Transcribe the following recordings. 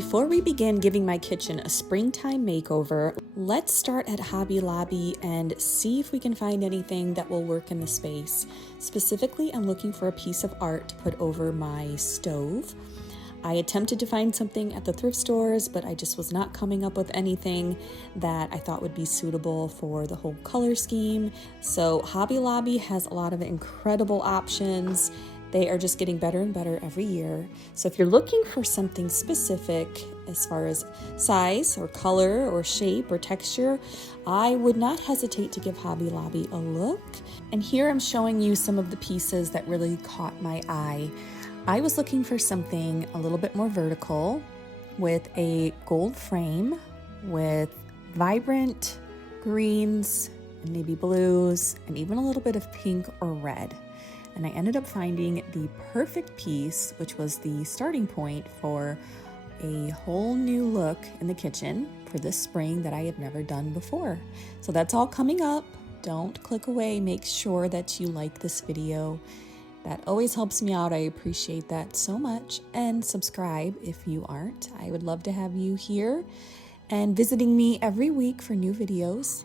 Before we begin giving my kitchen a springtime makeover, let's start at Hobby Lobby and see if we can find anything that will work in the space. Specifically, I'm looking for a piece of art to put over my stove. I attempted to find something at the thrift stores, but I just was not coming up with anything that I thought would be suitable for the whole color scheme. So Hobby Lobby has a lot of incredible options. They are just getting better and better every year. So if you're looking for something specific as far as size or color or shape or texture, I would not hesitate to give Hobby Lobby a look. And here I'm showing you some of the pieces that really caught my eye. I was looking for something a little bit more vertical with a gold frame with vibrant greens and navy blues and even a little bit of pink or red. And I ended up finding the perfect piece, which was the starting point for a whole new look in the kitchen for this spring that I have never done before. So that's all coming up. Don't click away. Make sure that you like this video. That always helps me out. I appreciate that so much. And subscribe if you aren't. I would love to have you here and visiting me every week for new videos.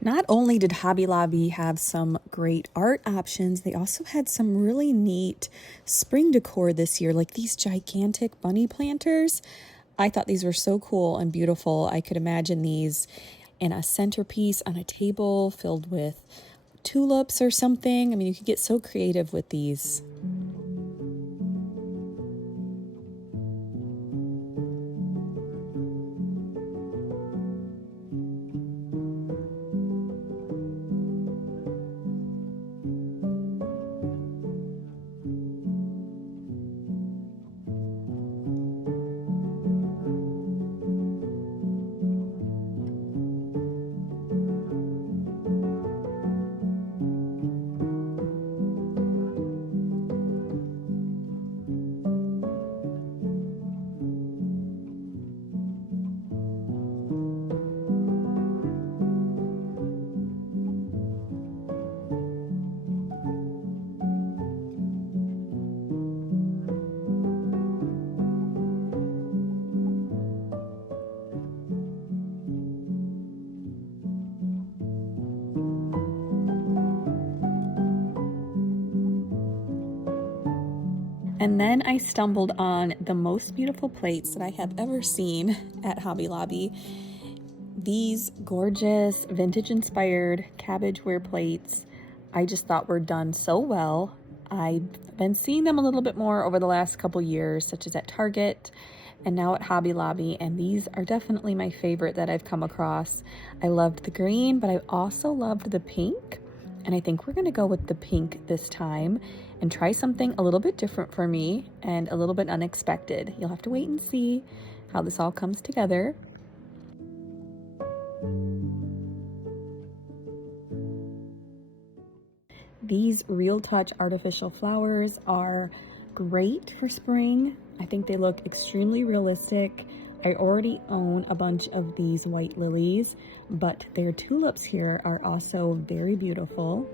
Not only did Hobby Lobby have some great art options, they also had some really neat spring decor this year, like these gigantic bunny planters. I thought these were so cool and beautiful. I could imagine these in a centerpiece on a table filled with tulips or something. I mean, you could get so creative with these. And then I stumbled on the most beautiful plates that I have ever seen at Hobby Lobby. These gorgeous vintage-inspired cabbageware plates I just thought were done so well. I've been seeing them a little bit more over the last couple years, such as at Target and now at Hobby Lobby, and these are definitely my favorite that I've come across. I loved the green, but I also loved the pink. And I think we're gonna go with the pink this time and try something a little bit different for me and a little bit unexpected. You'll have to wait and see how this all comes together. These Real Touch artificial flowers are great for spring. I think they look extremely realistic. I already own a bunch of these white lilies, but their tulips here are also very beautiful.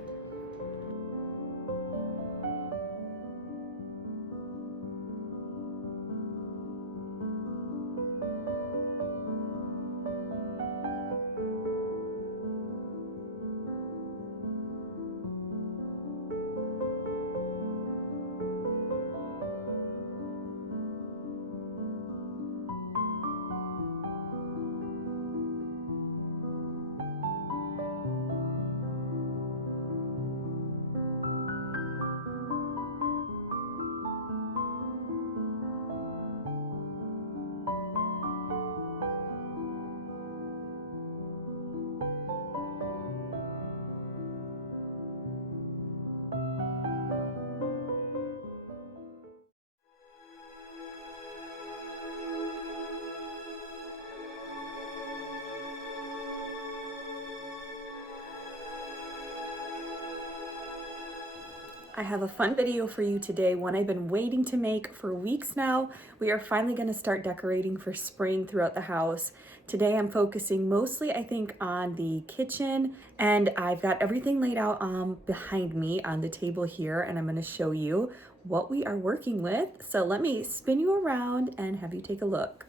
I have a fun video for you today, one I've been waiting to make for weeks now. We are finally going to start decorating for spring throughout the house. Today I'm focusing mostly, I think, on the kitchen, and I've got everything laid out behind me on the table here, and I'm going to show you what we are working with. So let me spin you around and have you take a look.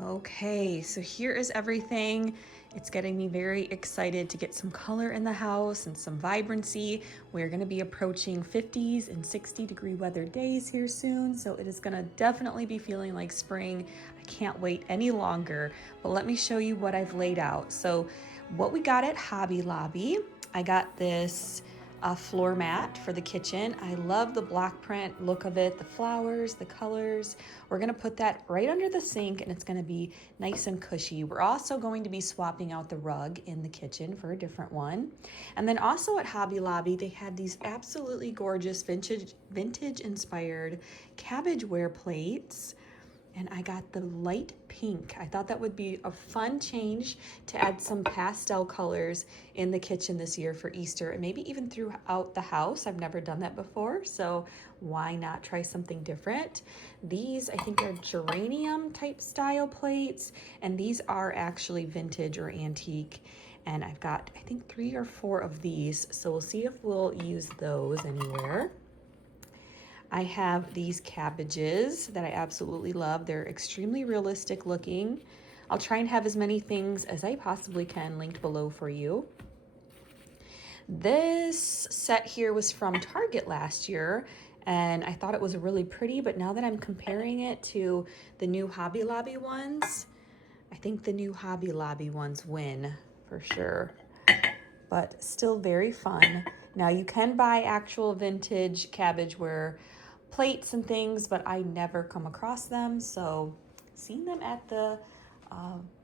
Okay, so here is everything. It's getting me very excited to get some color in the house and some vibrancy. We're gonna be approaching 50s and 60-degree weather days here soon, so it is gonna definitely be feeling like spring. I can't wait any longer, but let me show you what I've laid out. So what we got at Hobby Lobby, I got this floor mat for the kitchen. I love the block print look of it, the flowers, the colors. We're gonna put that right under the sink and it's gonna be nice and cushy. We're also going to be swapping out the rug in the kitchen for a different one. And then also at Hobby Lobby, they had these absolutely gorgeous vintage inspired cabbageware plates. And I got the light pink. I thought that would be a fun change to add some pastel colors in the kitchen this year for Easter and maybe even throughout the house. I've never done that before, so why not try something different? These, I think, are geranium type style plates, and these are actually vintage or antique. And I've got, I think, 3 or 4 of these, so we'll see if we'll use those anywhere. I have these cabbages that I absolutely love. They're extremely realistic looking. I'll try and have as many things as I possibly can linked below for you. This set here was from Target last year, and I thought it was really pretty, but now that I'm comparing it to the new Hobby Lobby ones, I think the new Hobby Lobby ones win for sure, but still very fun. Now you can buy actual vintage cabbageware plates and things, but I never come across them, so seeing them at the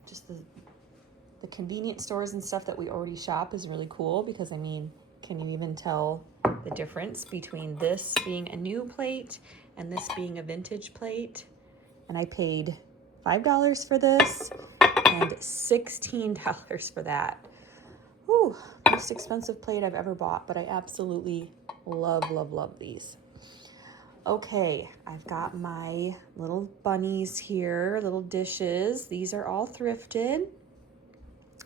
just the convenience stores and stuff that we already shop is really cool, because I mean, can you even tell the difference between this being a new plate and this being a vintage plate? And I paid $5 for this and $16 for that. Whew, most expensive plate I've ever bought, but I absolutely love, love, love these. Okay, I've got my little bunnies here, little dishes. These are all thrifted.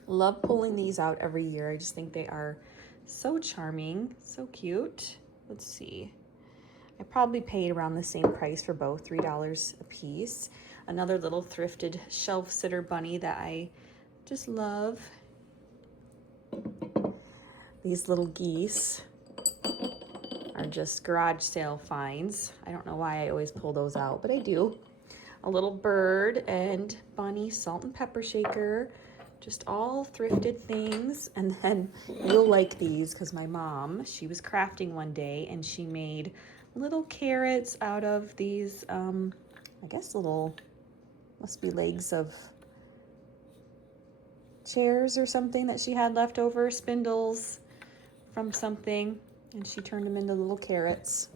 Love pulling these out every year. I just think they are so charming, so cute. Let's see. I probably paid around the same price for both, $3 a piece. Another little thrifted shelf sitter bunny that I just love. These little geese are just garage sale finds. I don't know why I always pull those out, but I do. A little bird and bunny salt and pepper shaker, just all thrifted things. And then you'll like these, because my mom, she was crafting one day and she made little carrots out of these, I guess little, must be legs of chairs or something that she had left over, spindles from something, and she turned them into little carrots.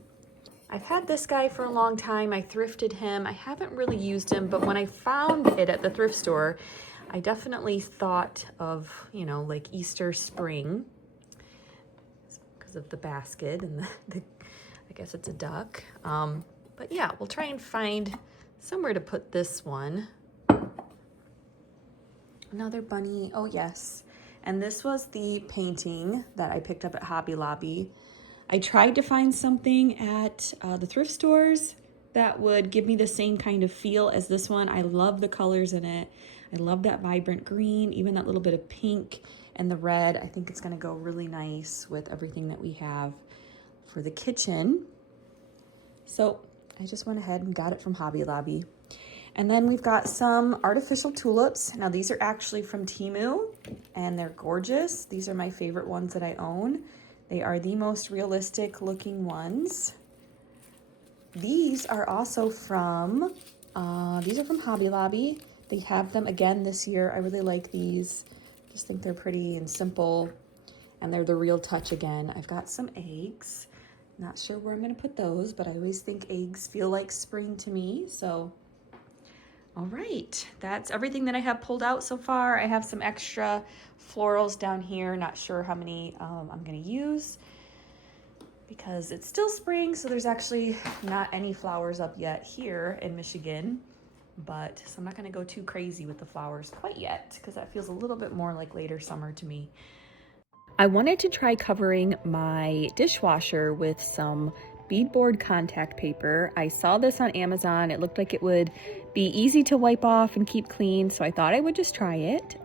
I've had this guy for a long time. I thrifted him. I haven't really used him, but when I found it at the thrift store, I definitely thought of, you know, like Easter spring, because of the basket and I guess it's a duck. But yeah, we'll try and find somewhere to put this one. Another bunny, oh yes. And this was the painting that I picked up at Hobby Lobby. I tried to find something at the thrift stores that would give me the same kind of feel as this one. I love the colors in it. I love that vibrant green, even that little bit of pink and the red. I think it's gonna go really nice with everything that we have for the kitchen. So I just went ahead and got it from Hobby Lobby. And then we've got some artificial tulips. Now these are actually from Temu and they're gorgeous. These are my favorite ones that I own. They are the most realistic looking ones. These are also from, Hobby Lobby. They have them again this year. I really like these. Just think they're pretty and simple, and they're the real touch again. I've got some eggs. Not sure where I'm gonna put those, but I always think eggs feel like spring to me, so. All right, that's everything that I have pulled out so far. I have some extra florals down here. Not sure how many I'm gonna use. because it's still spring, so there's actually not any flowers up yet here in Michigan. But so I'm not gonna go too crazy with the flowers quite yet, because that feels a little bit more like later summer to me. I wanted to try covering my dishwasher with some beadboard contact paper. I saw this on Amazon. It looked like it would be easy to wipe off and keep clean, so I thought I would just try it.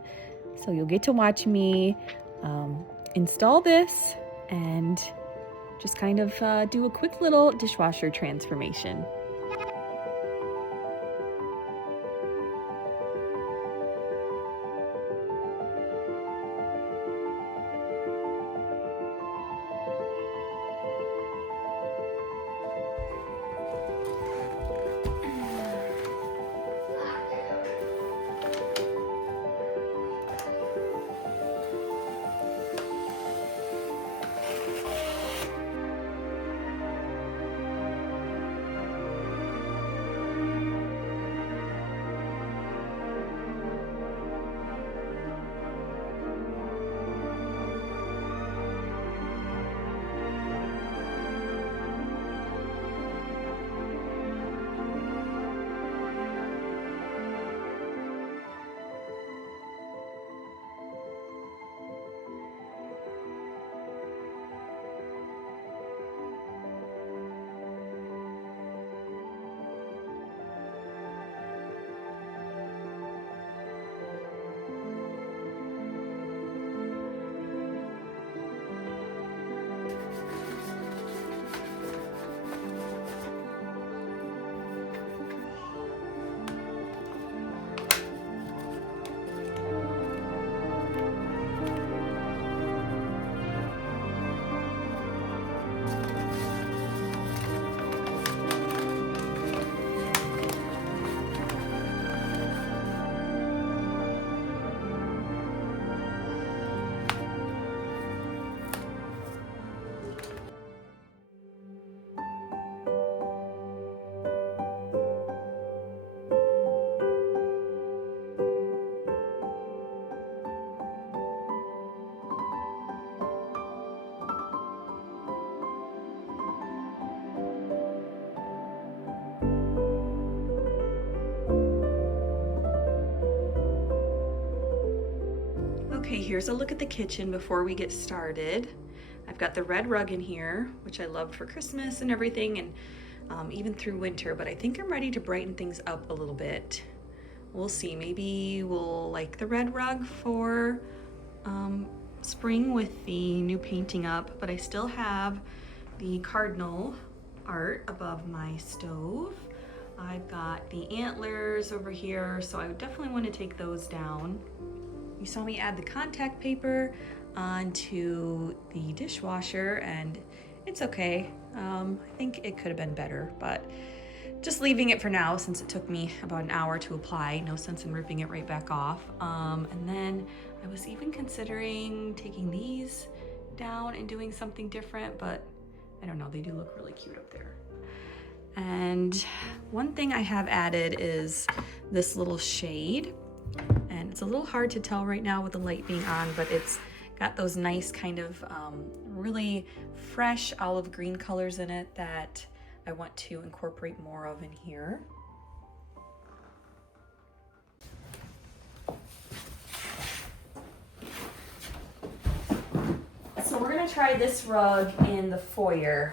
So you'll get to watch me install this and just kind of do a quick little dishwasher transformation. Okay, here's a look at the kitchen before we get started. I've got the red rug in here, which I loved for Christmas and everything, and even through winter, but I think I'm ready to brighten things up a little bit. We'll see, maybe we'll like the red rug for spring with the new painting up, but I still have the cardinal art above my stove. I've got the antlers over here, so I would definitely want to take those down. You saw me add the contact paper onto the dishwasher, and it's okay. I think it could have been better, but just leaving it for now since it took me about an hour to apply. No sense in ripping it right back off. And then I was even considering taking these down and doing something different, but I don't know, they do look really cute up there. And one thing I have added is this little shade. And it's a little hard to tell right now with the light being on, but it's got those nice kind of really fresh olive green colors in it that I want to incorporate more of in here. So we're gonna try this rug in the foyer.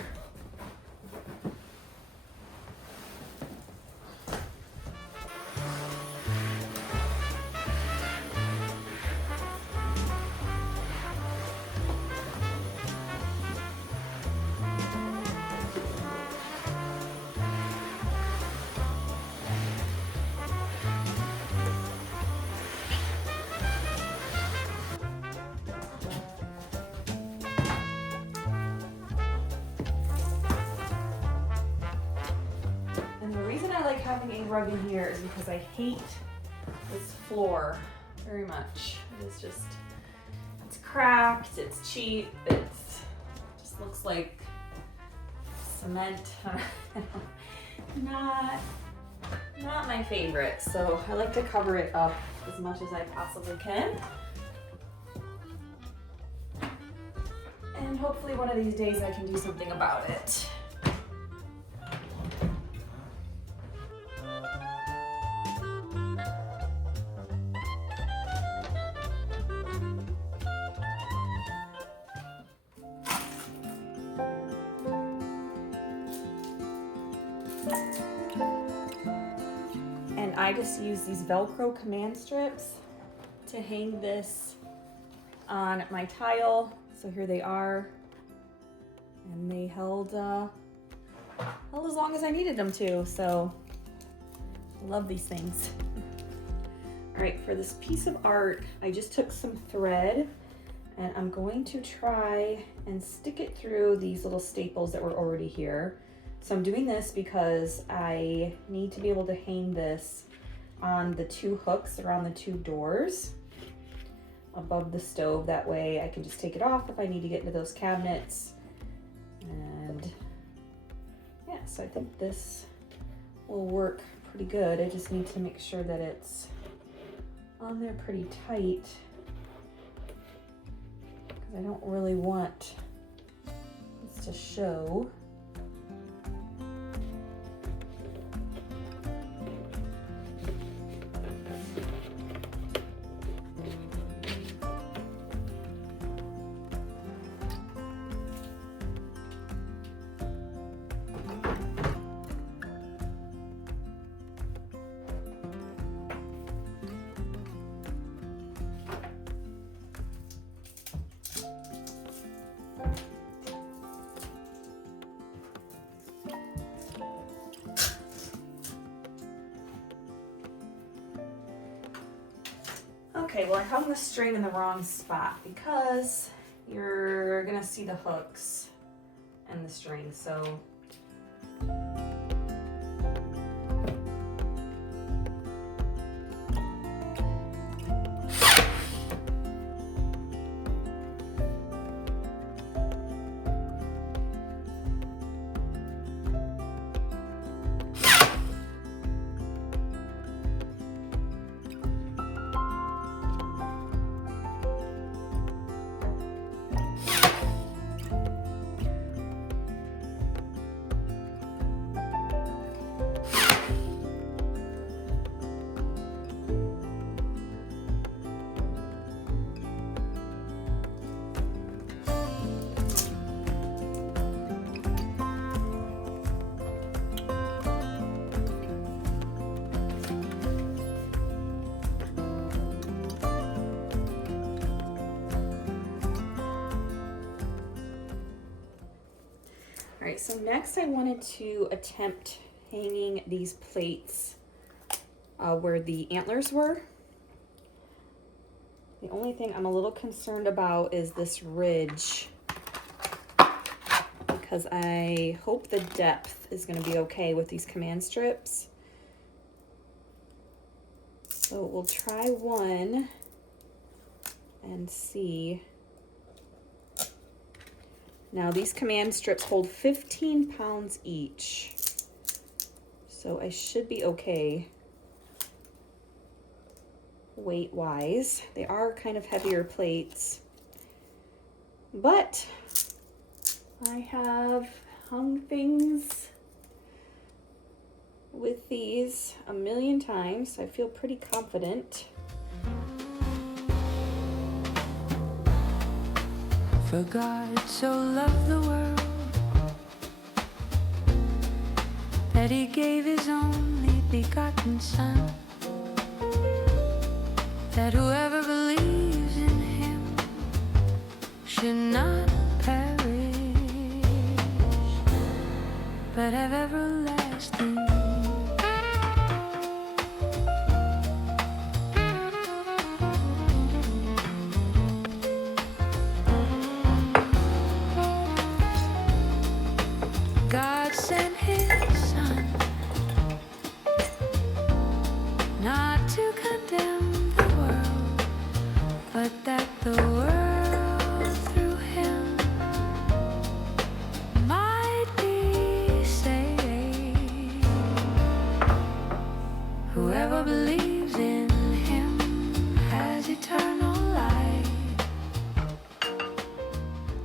Having a rug in here is because I hate this floor very much. It's just, it's cracked, it's cheap, it just looks like cement. Not my favorite, so I like to cover it up as much as I possibly can. And And hopefully one of these days I can do something about it. And I just use these Velcro command strips to hang this on my tile. So here they are. And they held as long as I needed them to. So I love these things. All right, for this piece of art, I just took some thread and I'm going to try and stick it through these little staples that were already here. So I'm doing this because I need to be able to hang this on the two hooks around the two doors above the stove. That way I can just take it off if I need to get into those cabinets. And yeah, so I think this will work pretty good. I just need to make sure that it's on there pretty tight because I don't really want this to show. Okay, well I hung the string in the wrong spot because you're gonna see the hooks and the string, so. All right, so next I wanted to attempt hanging these plates where the antlers were. The only thing I'm a little concerned about is this ridge because I hope the depth is going to be okay with these command strips. So we'll try one and see. Now these command strips hold 15 pounds each, so I should be okay weight-wise. They are kind of heavier plates, but I have hung things with these a million times, so I feel pretty confident. For God so loved the world that he gave his only begotten Son, that whoever believes in him should not perish, but have everlasting. God sent his Son not to condemn the world, but that the world through him might be saved.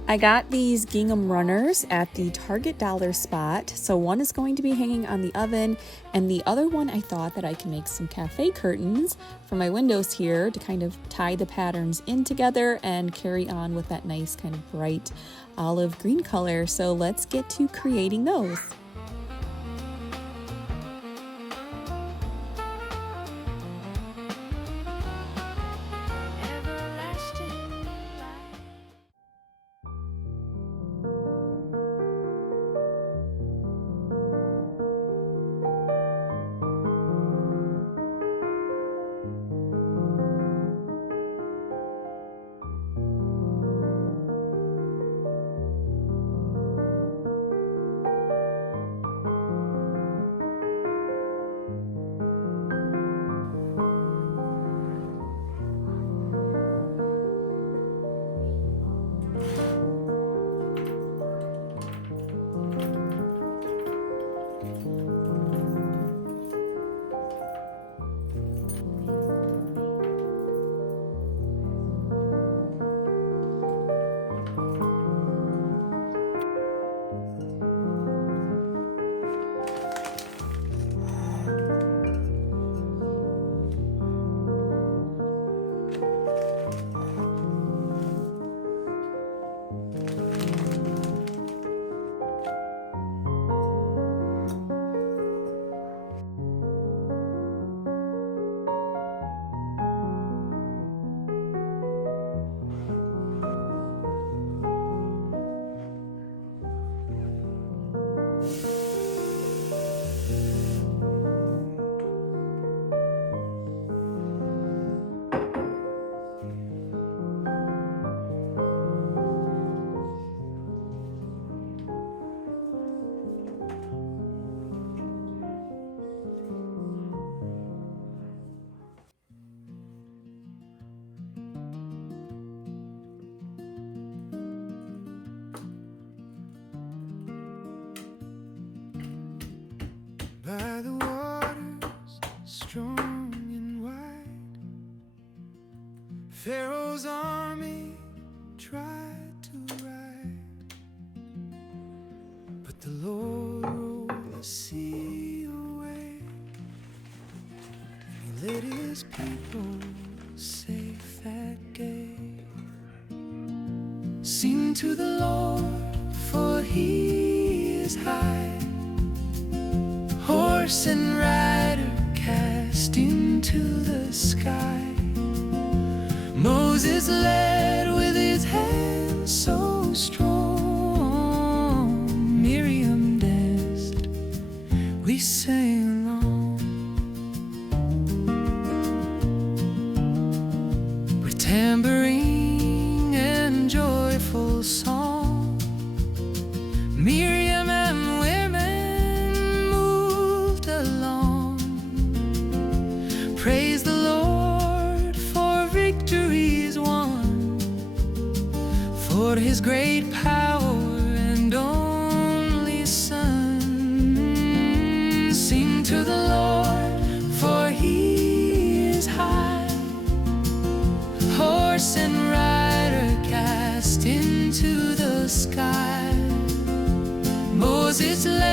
I got these gingham runners at the Target dollar spot. So one is going to be hanging on the oven, and the other one I thought that I can make some cafe curtains for my windows here to kind of tie the patterns in together and carry on with that nice kind of bright olive green color. So let's get to creating those. By the waters strong and wide, Pharaoh's army tried to ride, but the Lord rolled the sea away, and he led his people safe at gate. Sing to the Lord, for he is high, horse and rider cast into the sky. Moses led with his hands so strong, Miriam danced, we sang along. With tambourine and joyful song, Miriam and women moved along. Praise the Lord for victories won, for his great power and only Son. Sing to the Lord, for he is high, horse and rider cast into the sky. Moses led